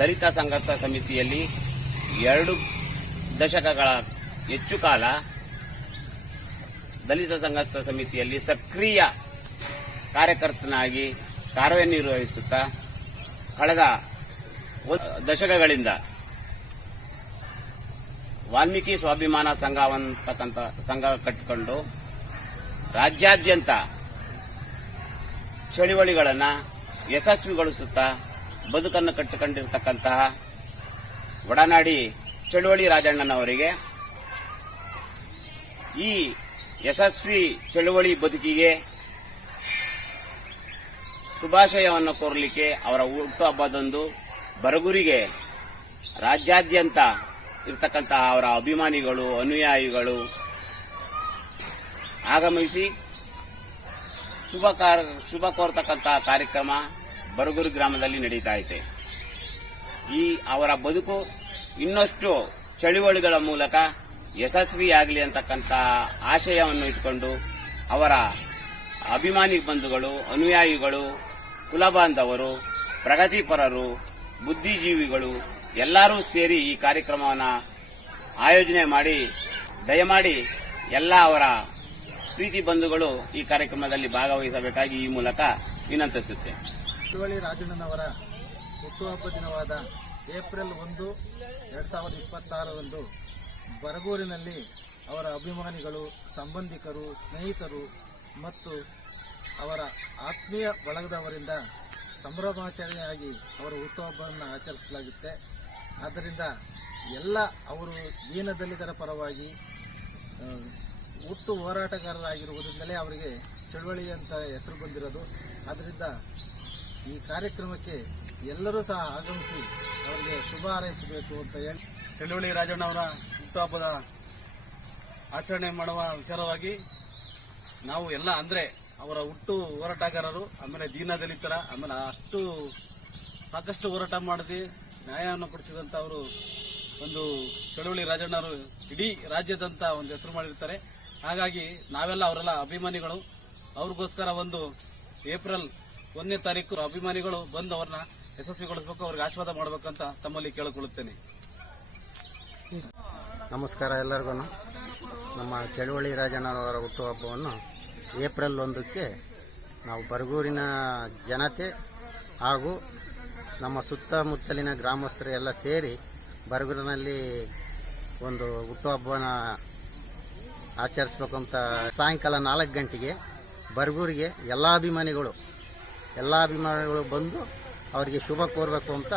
ದಲಿತ ಸಂಘರ್ಷ ಸಮಿತಿಯಲ್ಲಿ 2 ದಶಕಗಳ ಹೆಚ್ಚು ಕಾಲ ದಲಿತ ಸಂಘರ್ಷ ಸಮಿತಿಯಲ್ಲಿ ಸಕ್ರಿಯ ಕಾರ್ಯಕರ್ತನಾಗಿ ಕಾರ್ಯನಿರ್ವಹಿಸುತ್ತಾ ಕಳೆದ ದಶಕಗಳಿಂದ ವಾಲ್ಮೀಕಿ ಸ್ವಾಭಿಮಾನ ಸಂಘ ಕಟ್ಟಿಕೊಂಡು ರಾಜ್ಯಾದ್ಯಂತ ಚಳುವಳಿಗಳನ್ನು ಯಶಸ್ವಿಗೊಳಿಸುತ್ತಾ ಬದುಕನ್ನು ಕಟ್ಟಿಕೊಂಡಿರತಕ್ಕಂತಹ ಒಡನಾಡಿ ಚಳುವಳಿ ರಾಜಣ್ಣನವರಿಗೆ ಈ ಯಶಸ್ವಿ ಚಳುವಳಿ ಬದುಕಿಗೆ ಶುಭಾಶಯವನ್ನು ಕೋರಲಿಕ್ಕೆ ಅವರ ಹುಟ್ಟುಹಬ್ಬದಂದು ಬರಗೂರಿಗೆ ರಾಜ್ಯಾದ್ಯಂತ ಇರತಕ್ಕಂತಹ ಅವರ ಅಭಿಮಾನಿಗಳು ಅನುಯಾಯಿಗಳು ಆಗಮಿಸಿ ಶುಭ ಕೋರತಕ್ಕಂತಹ ಕಾರ್ಯಕ್ರಮ ಬರಗೂರು ಗ್ರಾಮದಲ್ಲಿ ನಡೀತಾ ಇದೆ. ಈ ಅವರ ಬದುಕು ಇನ್ನಷ್ಟು ಚಳುವಳಿಗಳ ಮೂಲಕ ಯಶಸ್ವಿಯಾಗಲಿ ಅಂತಕ್ಕಂಥ ಆಶಯವನ್ನು ಇಟ್ಕೊಂಡು ಅವರ ಅಭಿಮಾನಿ ಬಂಧುಗಳು, ಅನುಯಾಯಿಗಳು, ಕುಲಬಾಂಧವರು, ಪ್ರಗತಿಪರರು, ಬುದ್ಧಿಜೀವಿಗಳು ಎಲ್ಲರೂ ಸೇರಿ ಈ ಕಾರ್ಯಕ್ರಮವನ್ನು ಆಯೋಜನೆ ಮಾಡಿ ದಯಮಾಡಿ ಎಲ್ಲ ಅವರ ಪ್ರೀತಿ ಬಂಧುಗಳು ಈ ಕಾರ್ಯಕ್ರಮದಲ್ಲಿ ಭಾಗವಹಿಸಬೇಕಾಗಿ ಈ ಮೂಲಕ ವಿನಂತಿಸುತ್ತೇನೆ. ಚಳುವಳಿ ರಾಜಣ್ಣನವರ ಹುಟ್ಟುಹಬ್ಬ ದಿನವಾದ ಏಪ್ರಿಲ್ 1, 2026ರಂದು ಬರಗೂರಿನಲ್ಲಿ ಅವರ ಅಭಿಮಾನಿಗಳು, ಸಂಬಂಧಿಕರು, ಸ್ನೇಹಿತರು ಮತ್ತು ಅವರ ಆತ್ಮೀಯ ಬಳಗದವರಿಂದ ಸಂಭ್ರಮಾಚರಣೆಯಾಗಿ ಅವರ ಹುಟ್ಟುಹಬ್ಬವನ್ನು ಆಚರಿಸಲಾಗುತ್ತೆ. ಆದ್ದರಿಂದ ಎಲ್ಲ ಅವರು ದೀನದಲಿತರ ಪರವಾಗಿ ಹುಟ್ಟು ಹೋರಾಟಗಾರರಾಗಿರುವುದರಿಂದಲೇ ಅವರಿಗೆ ಚಳುವಳಿ ಅಂತ ಹೆಸರು ಬಂದಿರೋದು. ಆದ್ದರಿಂದ ಈ ಕಾರ್ಯಕ್ರಮಕ್ಕೆ ಎಲ್ಲರೂ ಸಹ ಆಗಮಿಸಿ ಅವರಿಗೆ ಶುಭ ಹಾರೈಸಬೇಕು ಅಂತ ಹೇಳಿ ಚಳುವಳಿ ರಾಜಣ್ಣವರ ಹುಟ್ಟುಹಬ್ಬದ ಆಚರಣೆ ಮಾಡುವ ವಿಚಾರವಾಗಿ ನಾವು ಎಲ್ಲ ಅಂದರೆ ಅವರ ಹುಟ್ಟು ಹೋರಾಟಗಾರರು, ಆಮೇಲೆ ದೀನದಲಿತರ, ಆಮೇಲೆ ಸಾಕಷ್ಟು ಹೋರಾಟ ಮಾಡಿಸಿ ನ್ಯಾಯವನ್ನು ಕೊಡಿಸಿದಂಥ ಅವರು ಒಂದು ಚಳುವಳಿ ರಾಜಣ್ಣವರು ಇಡೀ ರಾಜ್ಯದಂತ ಒಂದು ಹೆಸರು ಮಾಡಿರ್ತಾರೆ. ಹಾಗಾಗಿ ನಾವೆಲ್ಲ ಅವರೆಲ್ಲ ಅಭಿಮಾನಿಗಳು. ಅವ್ರಿಗೋಸ್ಕರ ಒಂದು ಏಪ್ರಿಲ್ 1ನೇ ತಾರೀಕು ಅಭಿಮಾನಿಗಳು ಬಂದು ಅವ್ರನ್ನ ಯಶಸ್ವಿಗೊಳಿಸಬೇಕು, ಅವ್ರಿಗೆ ಆಶೀರ್ವಾದ ಮಾಡಬೇಕಂತ ತಮ್ಮಲ್ಲಿ ಕೇಳಿಕೊಳ್ಳುತ್ತೇನೆ. ನಮಸ್ಕಾರ ಎಲ್ಲರಿಗೂ. ನಮ್ಮ ಚಳುವಳಿ ರಾಜಣ್ಣವರ ಹುಟ್ಟುಹಬ್ಬವನ್ನು ಏಪ್ರಿಲ್ 1ಕ್ಕೆ ನಾವು ಬರಗೂರಿನ ಜನತೆ ಹಾಗೂ ನಮ್ಮ ಸುತ್ತಮುತ್ತಲಿನ ಗ್ರಾಮಸ್ಥರು ಎಲ್ಲ ಸೇರಿ ಬರಗೂರಿನಲ್ಲಿ ಒಂದು ಹುಟ್ಟುಹಬ್ಬನ ಆಚರಿಸ್ಬೇಕಂತ ಸಾಯಂಕಾಲ 4 ಗಂಟೆಗೆ ಬರಗೂರಿಗೆ ಎಲ್ಲ ಅಭಿಮಾನಿಗಳು ಬಂದು ಅವರಿಗೆ ಶುಭ ಕೋರಬೇಕು ಅಂತ